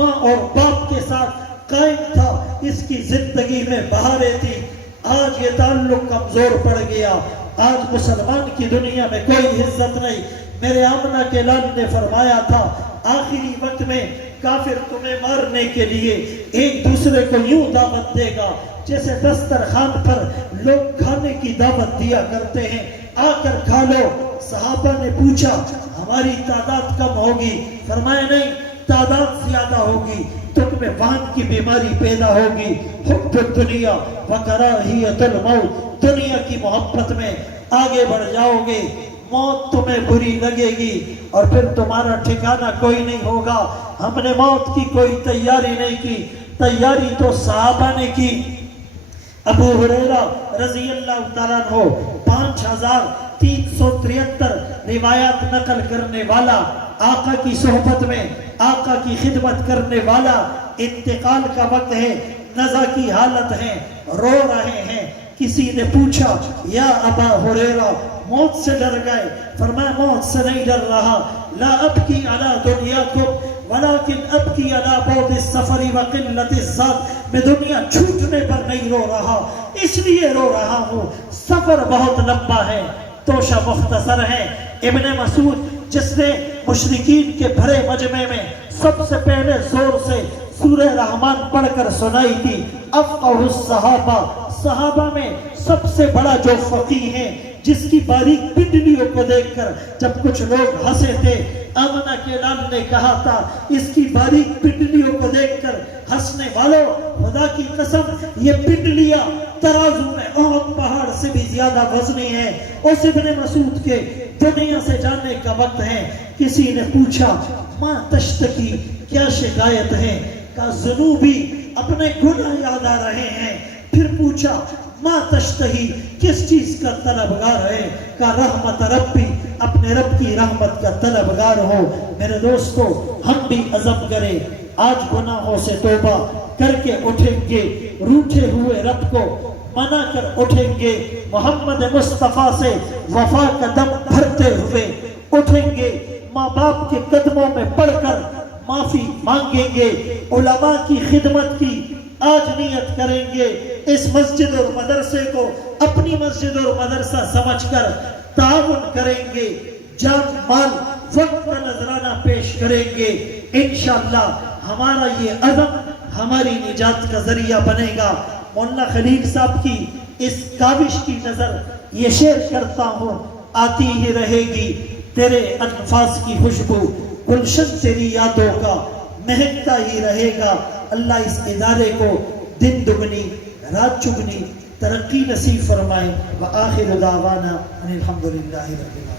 ماں اور باپ کے ساتھ قائم تھا، اس کی زندگی میں بہاریں تھی۔ آج یہ تعلق کمزور پڑ گیا، آج مسلمان کی دنیا میں کوئی عزت نہیں۔ میرے آمنہ کے لال نے فرمایا تھا آخری وقت میں کافر تمہیں مارنے کے لیے ایک دوسرے کو یوں دعوت دے گا جیسے دسترخوان پر لوگ کھانے کی دعوت دیا کرتے ہیں، آ کر کھا لو۔ صحابہ نے پوچھا ہماری تعداد کم ہوگی؟ فرمایا نہیں، تعداد زیادہ ہوگی، تم میں وہن کی بیماری پیدا ہوگی، حب الدنیا وکراہیت الموت، دنیا کی محبت میں آگے بڑھ جاؤ گے، موت تمہیں بری لگے گی اور پھر تمہارا ٹھکانہ کوئی نہیں ہوگا۔ ہم نے موت کی کوئی تیاری نہیں کی، تیاری تو صحابہ نے کی۔ ابو ہریرہ رضی اللہ تعالیٰ عنہ 5373 روایات نقل کرنے والا، آقا کی صحبت میں آقا کی خدمت کرنے والا، انتقال کا وقت ہے، نزع کی حالت ہے، رو رہے ہیں۔ کسی نے پوچھا یا ابا ہریرہ موت سے ڈر گئے؟ فرمایا موت سے نہیں ڈر رہا، لا ابکی علی دنیاکم ولیکن ابکی علی بعد السفر وقلت الزاد، میں دنیا چھوٹنے پر نہیں رو رہا، اس لیے رو رہا ہوں سفر بہت لمبا ہے، توشہ مختصر ہے۔ ابن مسعود جس نے مشرکین کے بھرے مجمع میں سب سے پہلے زور سے سورہ رحمان پڑھ کر سنائی تھی، افقہ الصحابہ، صحابہ میں سب سے بڑا جو فقیہ ہے، جس کی باریک پنڈلیوں کو دیکھ کر جب کچھ لوگ ہنسے تھے، آمنہ کے لال نے کہا تھا اس کی باریک پنڈلیوں کو دیکھ کر ہنسنے والوں، خدا کی قسم یہ پنڈلیاں ترازو میں احد پہاڑ سے بھی زیادہ وزنی ہیں۔ اس ابن مسعود کے دنیا سے جانے کا وقت ہے۔ کسی نے پوچھا ماں تشتکی، کیا شکایت ہے؟ کہا ذنوبی، اپنے گناہ یاد آ رہے ہیں۔ پھر پوچھا ماں تشتہی، کس چیز کا طلبگار ہے؟ کہا رحمت ربی، اپنے رب کی رحمت کا طلبگار ہو۔ میرے دوستو ہم بھی عزم کریں، آج گناہوں سے توبہ کر کے اٹھیں گے، روٹھے ہوئے رب کو منا کر اٹھیں گے، محمد مصطفیٰ سے وفا کا دم بھرتے ہوئے اٹھیں گے، ماں باپ کے قدموں میں پڑھ کر معافی مانگیں گے، علماء کی خدمت کی آج نیت کریں گے، اس مسجد اور مدرسے کو اپنی مسجد اور مدرسہ سمجھ کر تعاون کریں گے، جان مال وقت کا نذرانہ پیش کریں گے۔ انشاءاللہ ہمارا یہ عزم ہماری نجات کا ذریعہ بنے گا۔ مولانا خلیل صاحب کی اس کاوش کی نظر یہ شعر کرتا ہوں، آتی ہی رہے گی تیرے انفاس کی خوشبو، گلشن تیری یادوں کا مہکتا ہی رہے گا۔ اللہ اس ادارے کو دن دگنی رات چگنی ترقی نصیب فرمائے۔ وآخر دعوانا ان الحمدللہ رب العالمین۔